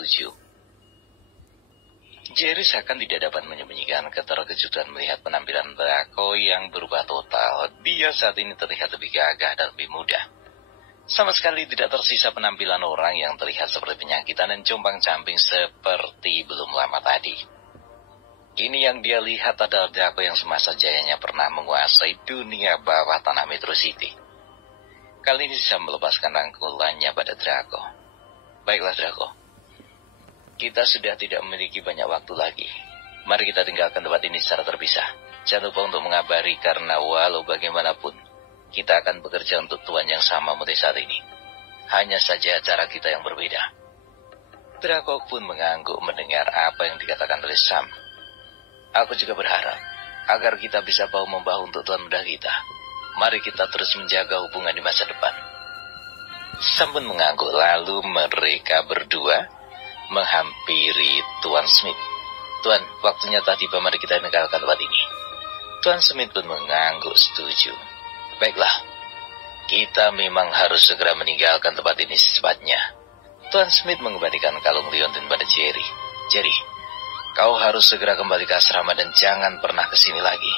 setuju. Jerry seakan tidak dapat menyembunyikan keterkejutan melihat penampilan Draco yang berubah total. Dia saat ini terlihat lebih gagah dan lebih muda. Sama sekali tidak tersisa penampilan orang yang terlihat seperti penyakitan dan compang-camping seperti belum lama tadi. Ini yang dia lihat adalah Draco yang semasa jayanya pernah menguasai dunia bawah tanah Metro City. Kali ini bisa melepaskan rangkulannya pada Draco. Baiklah Draco, kita sudah tidak memiliki banyak waktu lagi. Mari kita tinggalkan tempat ini secara terpisah. Jangan lupa untuk mengabari karena walau bagaimanapun, kita akan bekerja untuk tuan yang sama mulai saat ini. Hanya saja cara kita yang berbeda. Draco pun mengangguk mendengar apa yang dikatakan oleh Sam. Aku juga berharap agar kita bisa bahu-membahu untuk tuan muda kita. Mari kita terus menjaga hubungan di masa depan. Sam pun mengangguk, lalu mereka berdua menghampiri Tuan Smith. Tuan, waktunya telah tiba, mari kita meninggalkan tempat ini. Tuan Smith pun mengangguk setuju. Baiklah, kita memang harus segera meninggalkan tempat ini secepatnya. Tuan Smith mengembalikan kalung liontin pada Jerry. Jerry, kau harus segera kembali ke asrama dan jangan pernah kesini lagi.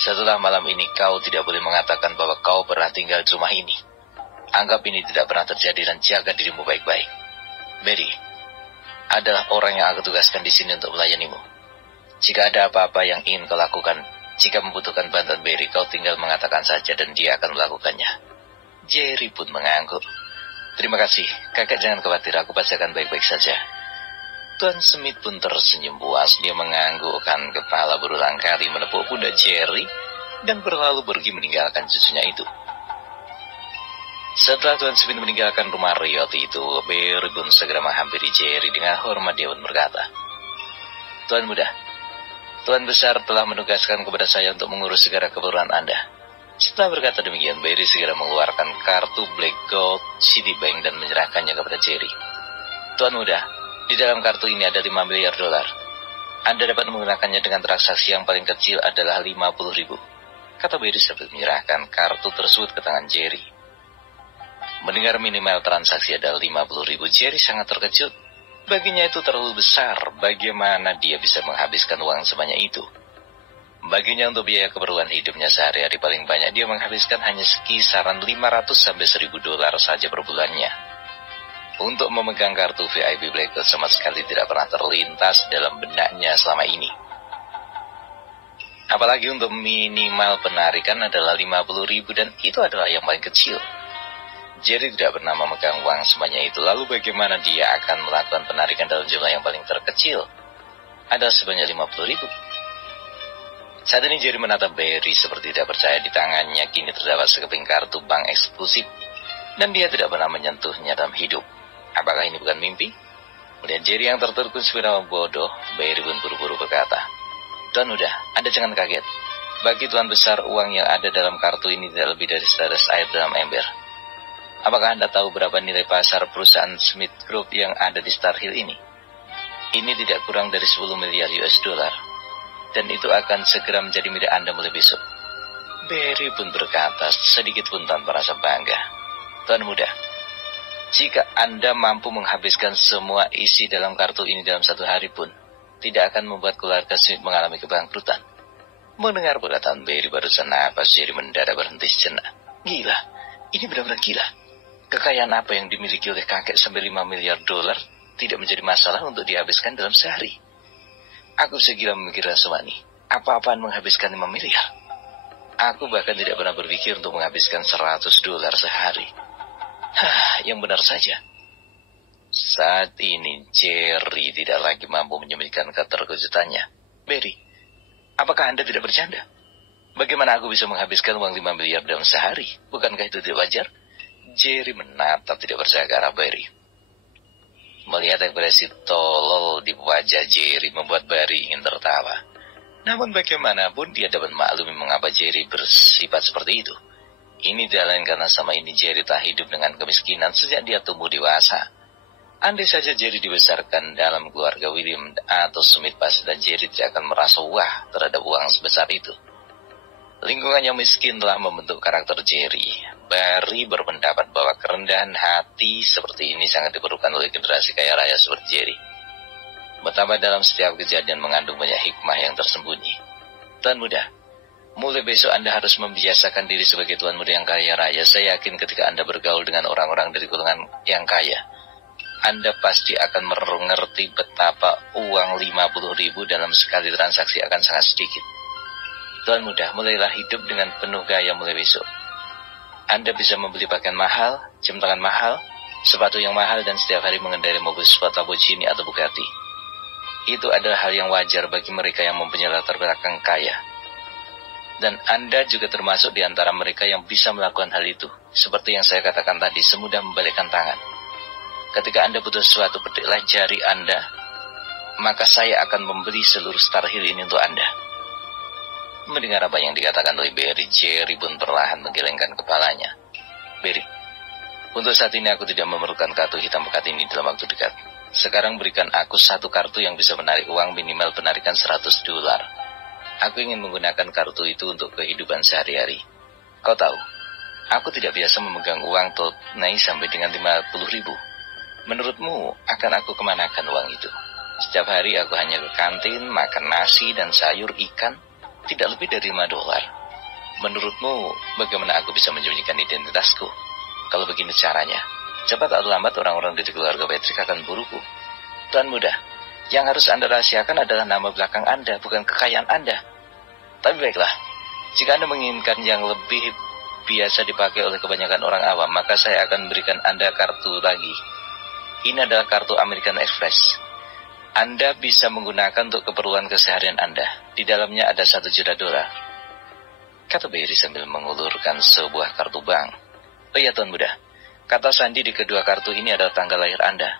Setelah malam ini kau tidak boleh mengatakan bahwa kau pernah tinggal di rumah ini. Anggap ini tidak pernah terjadi dan jaga dirimu baik-baik. Barry adalah orang yang aku tugaskan di sini untuk melayanimu. Jika ada apa-apa yang ingin kau lakukan, jika membutuhkan bantuan Barry, kau tinggal mengatakan saja dan dia akan melakukannya. Jerry pun mengangguk. Terima kasih, kakak jangan khawatir, aku pasti akan baik-baik saja. Tuan Smith pun tersenyum puas. Dia menganggukkan kepala berulang kali menepuk pundak Jerry dan berlalu pergi meninggalkan cucunya itu. Setelah Tuan Smith meninggalkan rumah Riot itu, Barry pun segera menghampiri Jerry dengan hormat. Dia pun berkata, Tuan muda, Tuan besar telah menugaskan kepada saya untuk mengurus segala keperluan Anda. Setelah berkata demikian, Barry segera mengeluarkan kartu Black Gold Citibank dan menyerahkannya kepada Jerry. Tuan muda, di dalam kartu ini ada 5 miliar dolar. Anda dapat menggunakannya dengan transaksi yang paling kecil adalah 50.000. Kata Barry sambil menyerahkan kartu tersebut ke tangan Jerry. Mendengar minimal transaksi adalah 50.000, Jerry sangat terkejut. Baginya itu terlalu besar, bagaimana dia bisa menghabiskan uang sebanyak itu? Baginya untuk biaya keperluan hidupnya sehari-hari paling banyak dia menghabiskan hanya sekisaran 500 sampai 1.000 dolar saja per bulannya. Untuk memegang kartu VIP Black Gold sama sekali tidak pernah terlintas dalam benaknya selama ini. Apalagi untuk minimal penarikan adalah 50.000 dan itu adalah yang paling kecil. Jerry tidak pernah memegang uang sebanyak itu, lalu bagaimana dia akan melakukan penarikan dalam jumlah yang paling terkecil? Ada sebanyak 50.000. Saat ini Jerry menatap Barry seperti tidak percaya. Di tangannya kini terdapat sekeping kartu bank eksklusif, dan dia tidak pernah menyentuhnya dalam hidup. Apakah ini bukan mimpi? Melihat Jerry yang tertegun sebenarnya bodoh, Barry pun buru-buru berkata, Tuan udah, Anda jangan kaget. Bagi Tuan besar, uang yang ada dalam kartu ini tidak lebih dari setetes air dalam ember. Apakah Anda tahu berapa nilai pasar perusahaan Smith Group yang ada di Star Hill ini? Ini tidak kurang dari 10 miliar US dollar. Dan itu akan segera menjadi milik Anda mulai besok. Barry pun berkata sedikit pun tanpa rasa bangga. Tuan muda, jika Anda mampu menghabiskan semua isi dalam kartu ini dalam 1 hari pun, tidak akan membuat keluarga Smith mengalami kebangkrutan. Mendengar perkataan Barry barusan napas Jerry mendadak berhenti sejenak. Gila, ini benar-benar gila. Kekayaan apa yang dimiliki oleh kakek sampai 5 miliar dolar tidak menjadi masalah untuk dihabiskan dalam sehari. Aku bisa gila memikirkan semua ini. Apa-apaan menghabiskan 5 miliar? Aku bahkan tidak pernah berpikir untuk menghabiskan 100 dolar sehari. Yang benar saja. Saat ini Jerry tidak lagi mampu menyembunyikan keterkejutannya. Barry, apakah Anda tidak bercanda? Bagaimana aku bisa menghabiskan uang 5 miliar dalam sehari? Bukankah itu tidak wajar? Jerry menatap tidak percaya ke arah Barry. Melihat ekspresi tolol di wajah Jerry membuat Barry ingin tertawa. Namun bagaimanapun dia dapat maklumi mengapa Jerry bersifat seperti itu. Ini tidak lain karena sama ini Jerry tak hidup dengan kemiskinan sejak dia tumbuh dewasa. Andai saja Jerry dibesarkan dalam keluarga William atau Smith pasti dan Jerry tidak akan merasa wah terhadap uang sebesar itu. Lingkungan yang miskin telah membentuk karakter Jerry. Barry berpendapat bahwa kerendahan hati seperti ini sangat diperlukan oleh generasi kaya raya seperti Jerry. Betapa dalam setiap kejadian mengandung banyak hikmah yang tersembunyi. Tuan muda, mulai besok Anda harus membiasakan diri sebagai tuan muda yang kaya raya. Saya yakin ketika Anda bergaul dengan orang-orang dari golongan yang kaya, Anda pasti akan mengerti betapa uang 50.000 dalam sekali transaksi akan sangat sedikit. Tuan muda, mulailah hidup dengan penuh gaya mulai besok. Anda bisa membeli pakaian mahal, jam tangan mahal, sepatu yang mahal, dan setiap hari mengendarai mobil sport Lamborghini atau Bugatti. Itu adalah hal yang wajar bagi mereka yang mempunyai latar belakang kaya. Dan Anda juga termasuk di antara mereka yang bisa melakukan hal itu. Seperti yang saya katakan tadi, semudah membalikkan tangan. Ketika Anda butuh sesuatu, petiklah jari Anda, maka saya akan membeli seluruh Star Hill ini untuk Anda. Mendengar apa yang dikatakan oleh Barry, Jerry pun perlahan menggelengkan kepalanya. Barry, untuk saat ini aku tidak memerlukan kartu hitam pekat ini dalam waktu dekat. Sekarang berikan aku satu kartu yang bisa menarik uang minimal penarikan $100. Aku ingin menggunakan kartu itu untuk kehidupan sehari-hari. Kau tahu, aku tidak biasa memegang uang tunai sampai dengan 50.000. Menurutmu, akan aku kemanakan uang itu? Setiap hari aku hanya ke kantin, makan nasi dan sayur ikan, tidak lebih dari $5. Menurutmu, bagaimana aku bisa menyembunyikan identitasku? Kalau begini caranya, cepat atau lambat orang-orang dari keluarga Patrick akan buruku. Tuan muda, yang harus Anda rahasiakan adalah nama belakang Anda, bukan kekayaan Anda. Tapi baiklah, jika Anda menginginkan yang lebih biasa dipakai oleh kebanyakan orang awam, maka saya akan berikan Anda kartu lagi. Ini adalah kartu American Express. Anda bisa menggunakan untuk keperluan keseharian Anda. Di dalamnya ada $1 juta, kata Barry sambil mengulurkan sebuah kartu bank. Oh iya Tuan muda, kata sandi di kedua kartu ini adalah tanggal lahir Anda.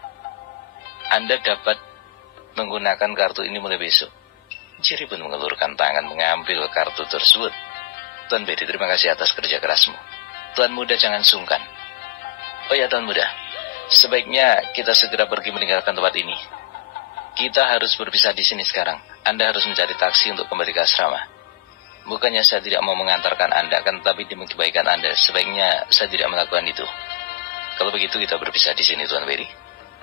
Anda dapat menggunakan kartu ini mulai besok. Jerry pun mengulurkan tangan mengambil kartu tersebut. Tuan Barry, terima kasih atas kerja kerasmu. Tuan muda, jangan sungkan. Oh ya Tuan muda, sebaiknya kita segera pergi meninggalkan tempat ini. Kita harus berpisah di sini sekarang. Anda harus mencari taksi untuk kembali ke asrama. Bukannya saya tidak mau mengantarkan Anda, kan, tapi demi kebaikan Anda, sebaiknya saya tidak melakukan itu. Kalau begitu kita berpisah di sini, Tuan Barry.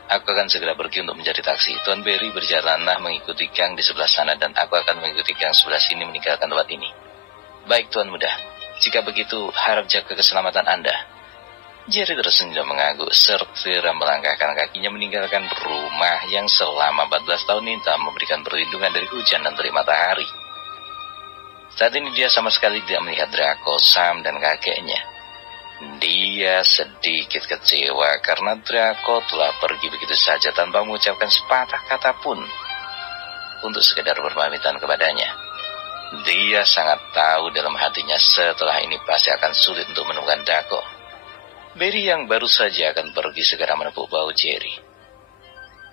Aku akan segera pergi untuk mencari taksi. Tuan Barry berjalanlah mengikuti gang di sebelah sana, dan aku akan mengikuti gang sebelah sini meninggalkan tempat ini. Baik Tuan muda, jika begitu harap jaga keselamatan Anda. Jerry tersenyum mengangguk serta melangkahkan kakinya meninggalkan rumah yang selama 14 tahun ini telah memberikan perlindungan dari hujan dan terik matahari. Saat ini dia sama sekali tidak melihat Draco, Sam, dan kakeknya. Dia sedikit kecewa karena Draco telah pergi begitu saja tanpa mengucapkan sepatah kata pun untuk sekedar berpamitan kepadanya. Dia sangat tahu dalam hatinya setelah ini pasti akan sulit untuk menemukan Draco. Barry yang baru saja akan pergi segera menepuk bahu Jerry.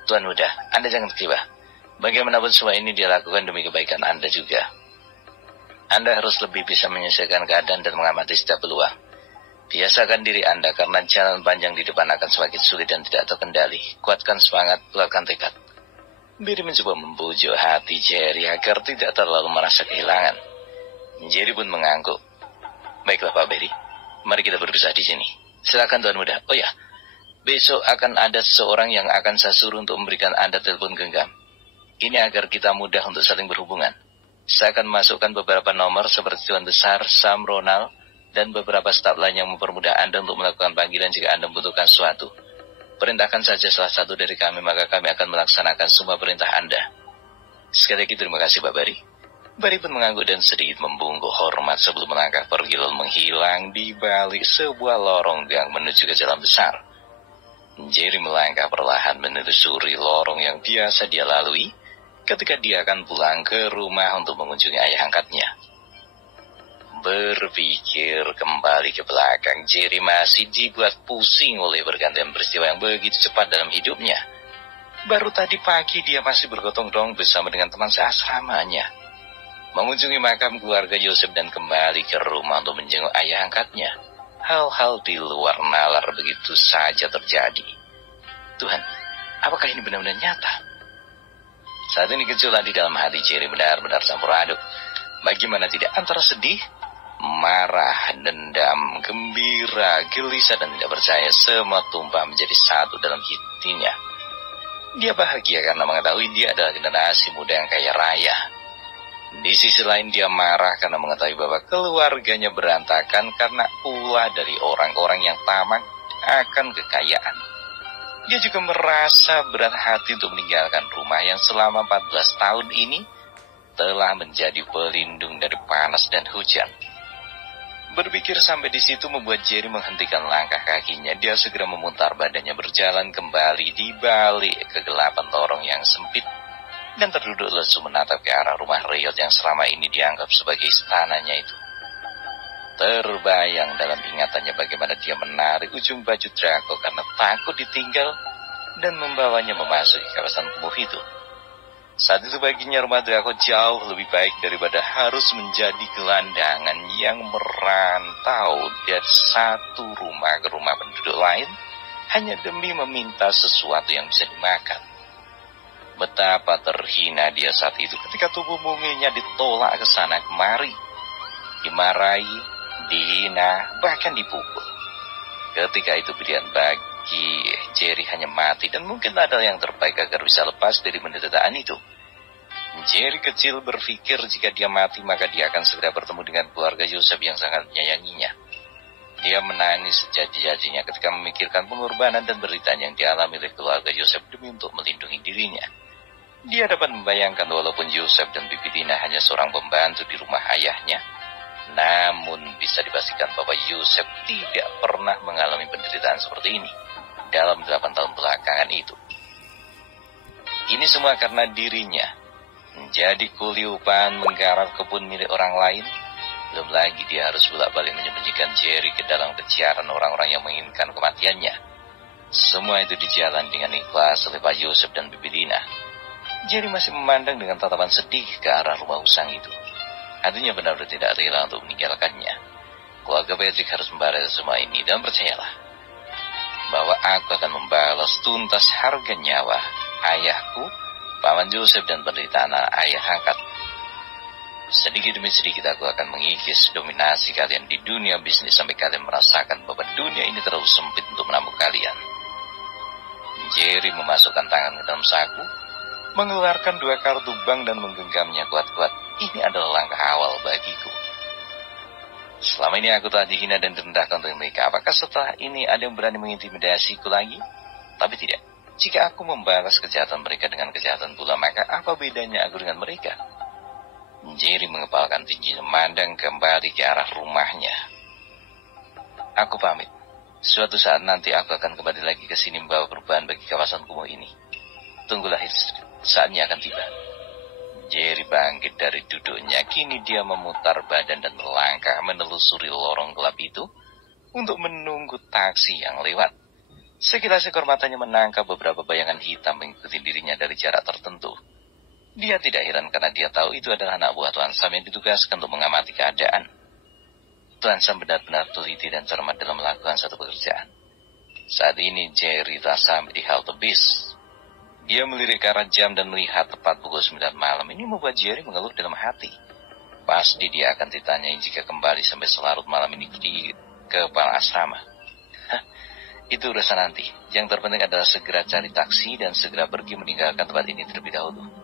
Tuan muda, Anda jangan kecewa. Bagaimanapun semua ini dia lakukan demi kebaikan Anda juga. Anda harus lebih bisa menyelesaikan keadaan dan mengamati setiap peluang. Biasakan diri Anda karena jalan panjang di depan akan semakin sulit dan tidak terkendali. Kuatkan semangat, kuatkan tekad. Barry mencoba membujuk hati Jerry agar tidak terlalu merasa kehilangan. Jerry pun mengangguk. Baiklah Pak Barry, mari kita berpisah di sini. Silakan Tuan muda. Oh ya, besok akan ada seseorang yang akan saya suruh untuk memberikan Anda telepon genggam. Ini agar kita mudah untuk saling berhubungan. Saya akan masukkan beberapa nomor seperti Tuan Besar, Sam, Ronald, dan beberapa staf lain yang mempermudah Anda untuk melakukan panggilan jika Anda membutuhkan sesuatu. Perintahkan saja salah satu dari kami, maka kami akan melaksanakan semua perintah Anda. Sekali lagi terima kasih Pak Barry. Barry pun mengangguk dan sedikit membungkuk hormat sebelum melangkah pergi lalu menghilang di balik sebuah lorong gang menuju ke jalan besar. Jerry melangkah perlahan menelusuri lorong yang biasa dia lalui ketika dia akan pulang ke rumah untuk mengunjungi ayah angkatnya. Berpikir kembali ke belakang, Jerry masih dibuat pusing oleh bergantian peristiwa yang begitu cepat dalam hidupnya. Baru tadi pagi dia masih bergotong-royong bersama dengan teman seasramanya, mengunjungi makam keluarga Yosef dan kembali ke rumah untuk menjenguk ayah angkatnya. Hal-hal di luar nalar begitu saja terjadi. Tuhan, apakah ini benar-benar nyata? Saat ini gejolak di dalam hati Jerry benar-benar campur aduk. Bagaimana tidak, antara sedih, Marah, dendam, gembira, gelisah, dan tidak percaya semua tumpah menjadi satu dalam hatinya. Dia bahagia karena mengetahui dia adalah generasi muda yang kaya raya. Di sisi lain dia marah karena mengetahui bahwa keluarganya berantakan karena ulah dari orang-orang yang tamak akan kekayaan. Dia juga merasa berat hati untuk meninggalkan rumah yang selama 14 tahun ini telah menjadi pelindung dari panas dan hujan. Berpikir sampai di situ membuat Jerry menghentikan langkah kakinya. Dia segera memutar badannya berjalan kembali di balik kegelapan lorong yang sempit dan terduduk lesu menatap ke arah rumah Riot yang selama ini dianggap sebagai istananya itu. Terbayang dalam ingatannya bagaimana dia menarik ujung baju Draco karena takut ditinggal dan membawanya memasuki kawasan kumuh itu. Saat itu baginya rumah Draco jauh lebih baik daripada harus menjadi gelandangan yang merantau dari satu rumah ke rumah penduduk lain hanya demi meminta sesuatu yang bisa dimakan. Betapa terhina dia saat itu ketika tubuh muminya ditolak ke sana kemari, dimarahi, dihina, bahkan dipukul. Ketika itu pilihan bagi Jerry hanya mati dan mungkin adalah yang terbaik agar bisa lepas dari penderitaan itu. Jerry kecil berpikir jika dia mati maka dia akan segera bertemu dengan keluarga Yosef yang sangat menyayanginya. Dia menangis sejadi-jadinya ketika memikirkan pengorbanan dan penderitaan yang dialami oleh keluarga Yosef demi untuk melindungi dirinya. Dia dapat membayangkan walaupun Yosef dan Bibi Dina hanya seorang pembantu di rumah ayahnya, namun bisa dipastikan bahwa Yosef tidak pernah mengalami penderitaan seperti ini dalam 8 tahun belakangan itu. Ini semua karena dirinya menjadi kuli upahan menggarap kebun milik orang lain. Belum lagi dia harus bolak-balik menyembunyikan Jerry ke dalam kejaran orang-orang yang menginginkan kematiannya. Semua itu dijalan dengan ikhlas oleh Pak Yosef dan Bibi Dina. Jerry masih memandang dengan tatapan sedih ke arah rumah usang itu. Hatinya benar-benar tidak rela untuk meninggalkannya. Keluarga Patrick harus membalas semua ini dan percayalah bahwa aku akan membalas tuntas harga nyawa ayahku, Paman Joseph, dan penderitaan ayah angkat. Sedikit demi sedikit aku akan mengikis dominasi kalian di dunia bisnis sampai kalian merasakan bahwa dunia ini terlalu sempit untuk menampung kalian. Jerry memasukkan tangan ke dalam saku, mengeluarkan 2 kartu bank dan menggenggamnya kuat-kuat. Ini adalah langkah awal bagiku. Selama ini aku telah dihina dan direndahkan oleh mereka. Apakah setelah ini ada yang berani mengintimidasiku lagi? Tapi tidak. Jika aku membalas kejahatan mereka dengan kejahatan pula, maka apa bedanya aku dengan mereka? Jerry mengepalkan tingginya, memandang kembali ke arah rumahnya. Aku pamit. Suatu saat nanti aku akan kembali lagi ke sini membawa perubahan bagi kawasan kumuh ini. Tunggulah, saatnya akan tiba. Jerry bangkit dari duduknya. Kini dia memutar badan dan melangkah menelusuri lorong gelap itu untuk menunggu taksi yang lewat. Sekilas ekor matanya menangkap beberapa bayangan hitam mengikuti dirinya dari jarak tertentu. Dia tidak heran karena dia tahu itu adalah anak buah Tuan Sam yang ditugaskan untuk mengamati keadaan. Tuan Sam benar-benar teliti dan cermat dalam melakukan satu pekerjaan. Saat ini Jerry telah sampai di halte bis. Dia melirik ke arah jam dan melihat tepat pukul 9 malam. Ini membuat Jerry mengeluh dalam hati. Pasti dia akan ditanyai jika kembali sampai selarut malam ini di kepala asrama. Itu urusan nanti. Yang terpenting adalah segera cari taksi dan segera pergi meninggalkan tempat ini terlebih dahulu.